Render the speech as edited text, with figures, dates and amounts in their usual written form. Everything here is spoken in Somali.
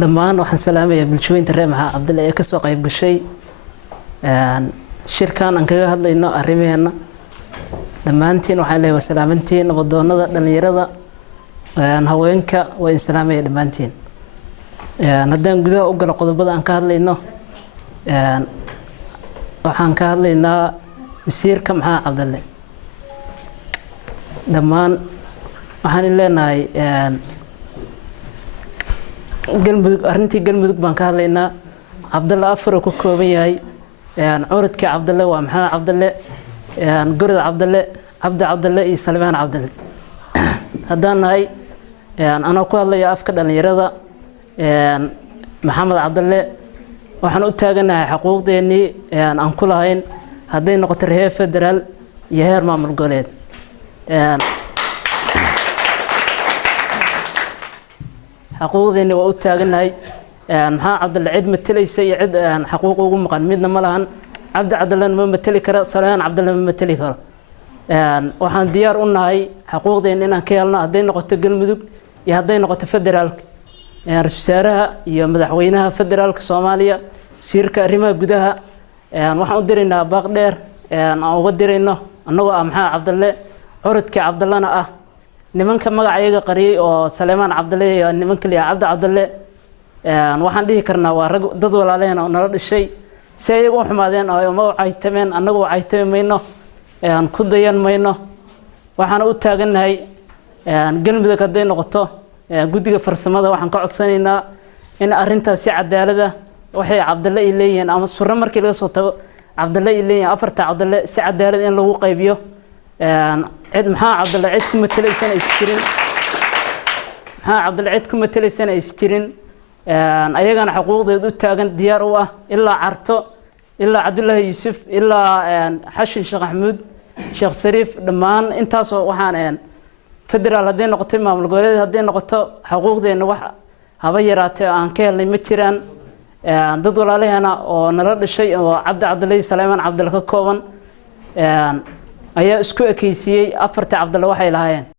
dhammaan waxaan salaamayaa bulshooyinka reer Maxaa Cabdulle ee ka soo qayb gashay shirkan aan kaga hadlayno arrimaheena dhammaantiin waxaan leeyahay salaamantiin nabadoonnada dhalinyarada haweenka waa islaamay dhammaantiin haddaan gudaha u galo qodobada aan ka hadlayno waxaan ka hadlaynaa wasiirka Maxaa Cabdulle dhammaan waxaan leenahay galmudug arrintii galmudug baan ka hadlaynaa Cabdulle afar ku kooban yahay curadkii Cabdulle waa Maxaa Cabdulle gurad Cabdulle Cabdulle iyo Salmaan Cabdulle haddaan nahay ana ku hadlayaa afka dhalinyarada Maxamed Cabdulle waxaan u taaganahay xuquuqdeennii aan ku lahayn hadday noqoto heer federaal iyo heer maamul goboleed حقوقنا وأتاجنا محا عبد العيد متلي سي عد حقوقه ومقن مدنا ملهن عبد الله ما متلي كرا صليان عبد الله ما متلي كرا وحن ديار قلنا هاي حقوقنا إننا كيالنا هدين نقطة قلمدوك يهدين نقطة فدرال رسالها يا مدحوينها فدرال كصوماليا سيرك ريما جدها وحن درينا باقدر أو قدرنا أنه محا عبد الله عرض كعبد الله أنا nimanka magacayaga qariyay oo Salmaan Cabdulle iyo nimanka liya Cabdulle waxaan dhihi karnaa waa rag dad walaaleen oo nala dhashay si ay ugu xumaadeen oo ma wacaytameen anagu wacaytamayno ku dayan mayno waxaan u taaganahay galmudug haday noqoto guddiga farsamada waxaan ka codsanaynaa in arrintaas si cadaalad ah waxay Cabdulle ay leeyeen ama surra markii laga soo tago Cabdulle ay leeyeen afarta Cabdulle si cadaalad in lagu qaybiyo عد محا عبد الله عد كم تلي سنة يسكرين محا عبد الله عد كم تلي سنة يسكرين أيقان حقوق ضد تاجن دياروه إلا عرتو إلا عبد الله يوسف إلا حشن شيخ حمود شيخ شريف دمان انتاس وحنا فدرال هدين نقطة ما ملقولي هدين نقطة حقوق ذي نوح هبيرات عن كيل لمتيران ضد ولا عليه أنا ونرد الشيء وعبد الله سليمان عبد الله كوبن ayaa isku ekeysiyay afarta Cabdulle waxay lahaayeen